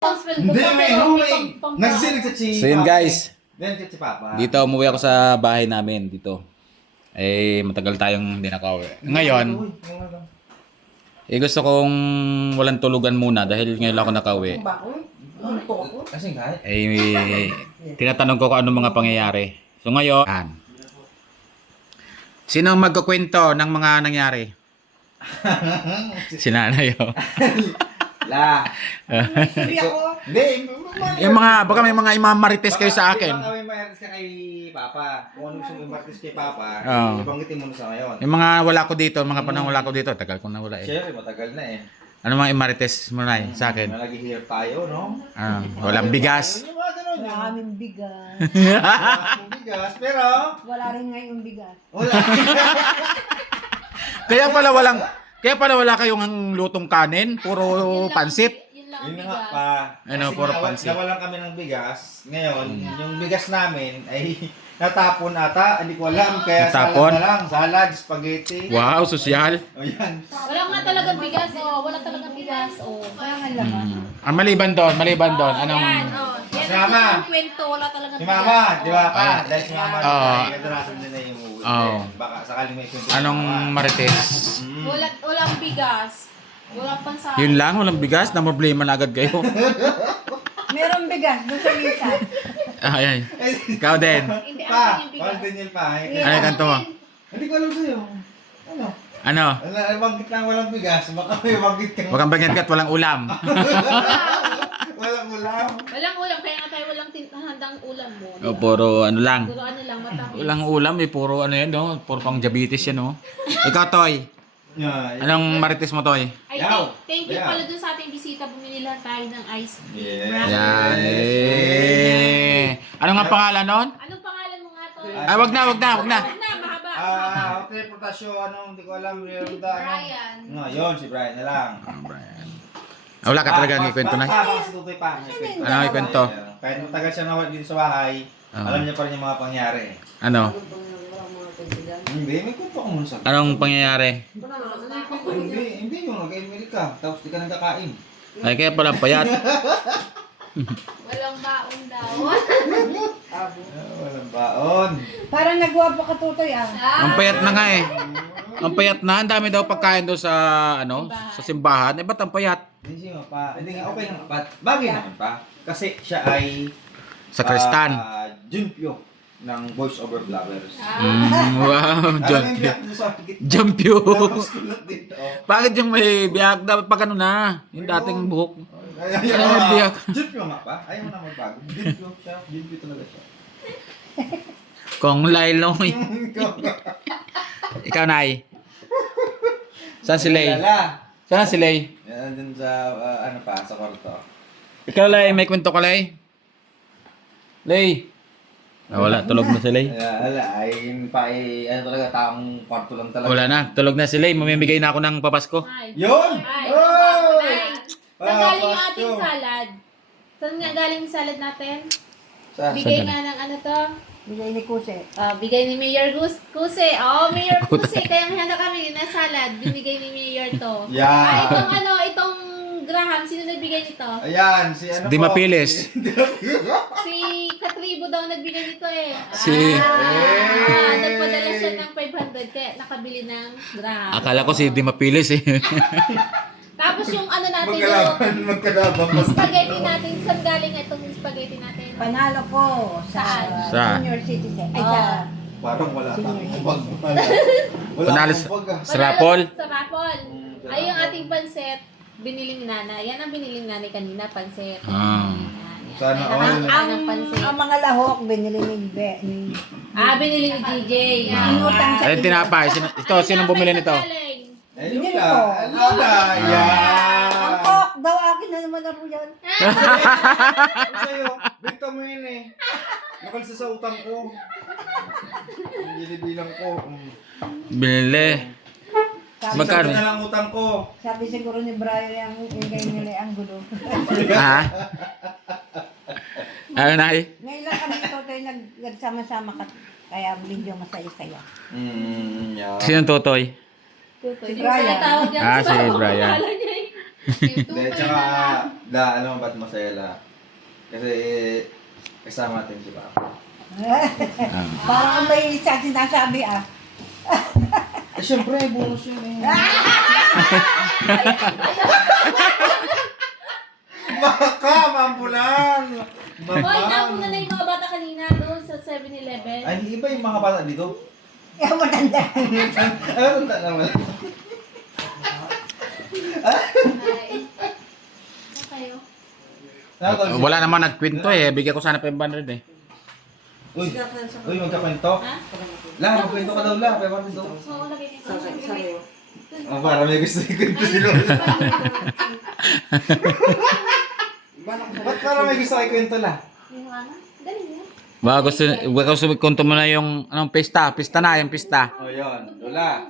Hindi, may nagsinig sa chi. So yun guys, Nagsinig si Papa. dito umuwi ako sa bahay namin dito. Eh matagal tayong hindi nakauwi. Ngayon, gusto kong walang tulugan muna dahil ngayon lang ako nakauwi. Kasing kahit. Tinatanong ko kung anong mga pangyayari. So ngayon, sino ang magkukwento ng mga nangyari? Si nanay oh. Hindi, Yung mga, baka may mga imamarites kayo sa akin. Baka may marites ka kay Papa. Kung anong gusto mo imarites kay Papa, Oo. ibanggitin mo na sa ngayon. Yung mga wala ko dito, mga panahon wala ko dito, tagal kong nawala eh. Siyempre, matagal na eh. Ano mga imarites mo na sa akin? Nag-hear tayo, no? Walang bigas. Yung mga ganun Wala yun. kaming bigas. Walang bigas, pero... Wala rin ngayon bigas. Wala. Kaya pala wala kayong lutong kanin, puro pansit. Yun nga pa. Ano, Kasi puro pansit. nawalan kami ng bigas. Ngayon, yung bigas namin ay natapon ata. Hindi ko alam. Kaya Natapon? salad na lang. Salad, spaghetti. Wow, sosyal. O yan. Wala nga talagang bigas, oh. Wala talagang bigas, oh. Kaya nga laman. Maliban doon, anong... Yan, oh. Yan Si ang Mama. ang kwento, wala talagang Si Mama, di ba pa? Ah. Dahil si Mama, Oo. kadalasan din na yung uwi. Oo. Baka sakaling may kwento. Anong marites? Walang bigas. Walang pansa. Yun lang, walang bigas, na problema na agad kayo. Meron bigas doon sa isa. Ay, ikaw din. Hindi ako Pa, yung paano bigas. din yun pa? Ano yung kanto mo? Hindi ko alam sa'yo. Ano? Ano? Banggit lang walang bigas. Baka may banggit kang Huwag kang bagyan walang ulam. walang ulam. Walang ulam, kaya nga tayo walang handang ulam mo. O, puro ano lang. Puro ano lang, matapos. Walang ulam, puro ano yan, no? Puro pang diabetes yan, no? Ikaw, Toy. Yeah. Anong marites mo, Toy? Ay, Yaw. thank you Yeah. pala dun sa ating bisita. Bumili lang tayo ng ice cream. Yeah. Yan. Ano nga pangalan nun? Anong pangalan mo nga to? Ay, wag na. Wag na, mahaba. Hotel Portasyo, hindi ko alam. Brian. No, yun, si Brian na lang. Wala ka talaga ng kwento na. Baka si Tutoy pa. may kwento. Ano yung kwento? Kahit matagal siya nawala dito sa bahay, alam niya pa rin yung mga pangyari. Ano? Hindi, may kwento ko muna sa Anong pangyayari? Hindi yung nag-email ka, tapos di ka nagkakain. Ay, kaya pala payat. Walang baon daw. Walang baon. Parang nagwapo ka tutoy ah. Ang payat na nga eh. Ang payat na. Ang dami daw pagkain doon sa, sa simbahan. Eh, ba't ang payat? Hindi siya pa. Hindi nga, okay naman pa. Bagay naman pa. Kasi siya ay Sa Kristan. Junpyo ng Voice Over Vloggers. Wow, Alam mo yung Jumpyo. biyak mo sa higit. Jumpyo. Tapos kulot dito. Bakit yung may biyak? Dapat pag ano na. Yung dating buhok. Ano may biyak? Junpyo nga pa. Ayaw mo na magbago. Junpyo siya. Junpyo talaga siya. Kung laylong. Ikaw, Nay. Saan si Lay? Lala. Saan si Lay? Yan dun sa, ano pa, sa kwarto. Ikaw, Lay. May kwento ka, Lay? Lay. Wala. Tulog na si Lay. Wala, ay yun pa ay, ano talaga, taong kwarto lang talaga. Wala na. Tulog na si Lay. Mamimigay na ako ng papasko. Ay. Yun! Ay. Oy! Ay. Saan galing yung Papasko. ating salad? Saan nga galing yung salad natin? Sa- Bigay nga ng ano to? Bigay ni Kuse. Bigay ni Mayor Kuse. Oh, Mayor Kuse. Kaya handa kami na salad. Binigay ni Mayor to. Yan. Itong Graham. Sino nagbigay nito? Ayan, si ano Di po? mapilis. Si Katribo daw nagbigay nito eh. Nagpadala siya ng 500 kaya nakabili ng Graham. Akala ko si Di Mapilis eh. Tapos yung ano natin yung Magkalaban. spaghetti natin. Saan galing itong spaghetti natin? Panalo ko sa Saan? senior citizen. Ay, sa Parang wala tayong kubag. Wala Panalo akong kubag ah. sa Rapol. Sa Rapol. Ay, yung ating pansit, biniling nanay. Yan ang biniling nanay kanina, pansit. Ah. Yan. Sana Ang, all. ang pansit. ang mga lahok binili ni Binili ni DJ. Inutang sa Ayun, tinapay. Sinong bumili nito? Ayun na. Lola. Yan. Ang coke daw akin na naman na po yan. Ano sa'yo? Benta mo yun eh. Nakalsa sa utang ko. Binibilang ko. Binili. Magkano? Sabi na lang utang ko. Sabi siguro ni Brian yung ingay nila ang gulo. Ha? Ano, Nay? Ngayon lang kami tutoy nagsama-sama kaya medyo masaya-saya. Yeah. Sinong tutoy? Si Brian. Tawag yan Ah, sa si mga Brian. pangalan niya eh. Hindi, tsaka, ano, ba't masaya la? Kasi, kasama natin si Papa. Ah. Parang may isa sinasabi ah. Eh, syempre, bonus yun eh. Baka, mambulan! Hoy, nauna na yung mga bata kanina doon sa 7-Eleven. Ay, iba yung mga bata dito. Yung matanda. Ay, tanda naman. Ay. Ano kayo? Wala naman nagkwento eh. Bigyan ko sana 500 eh. Uy, magkakwento? Ha? La, magkwento ka daw, la. Pwede daw. Oo, lagay dito. Oh, para may gusto ikwento si Lola. Ba't para may gusto ikwento, la? Yung ano? Dali na. Baka gusto ikwento mo na yung anong pista. Pista na, yung pista. Oh, yun. Lola.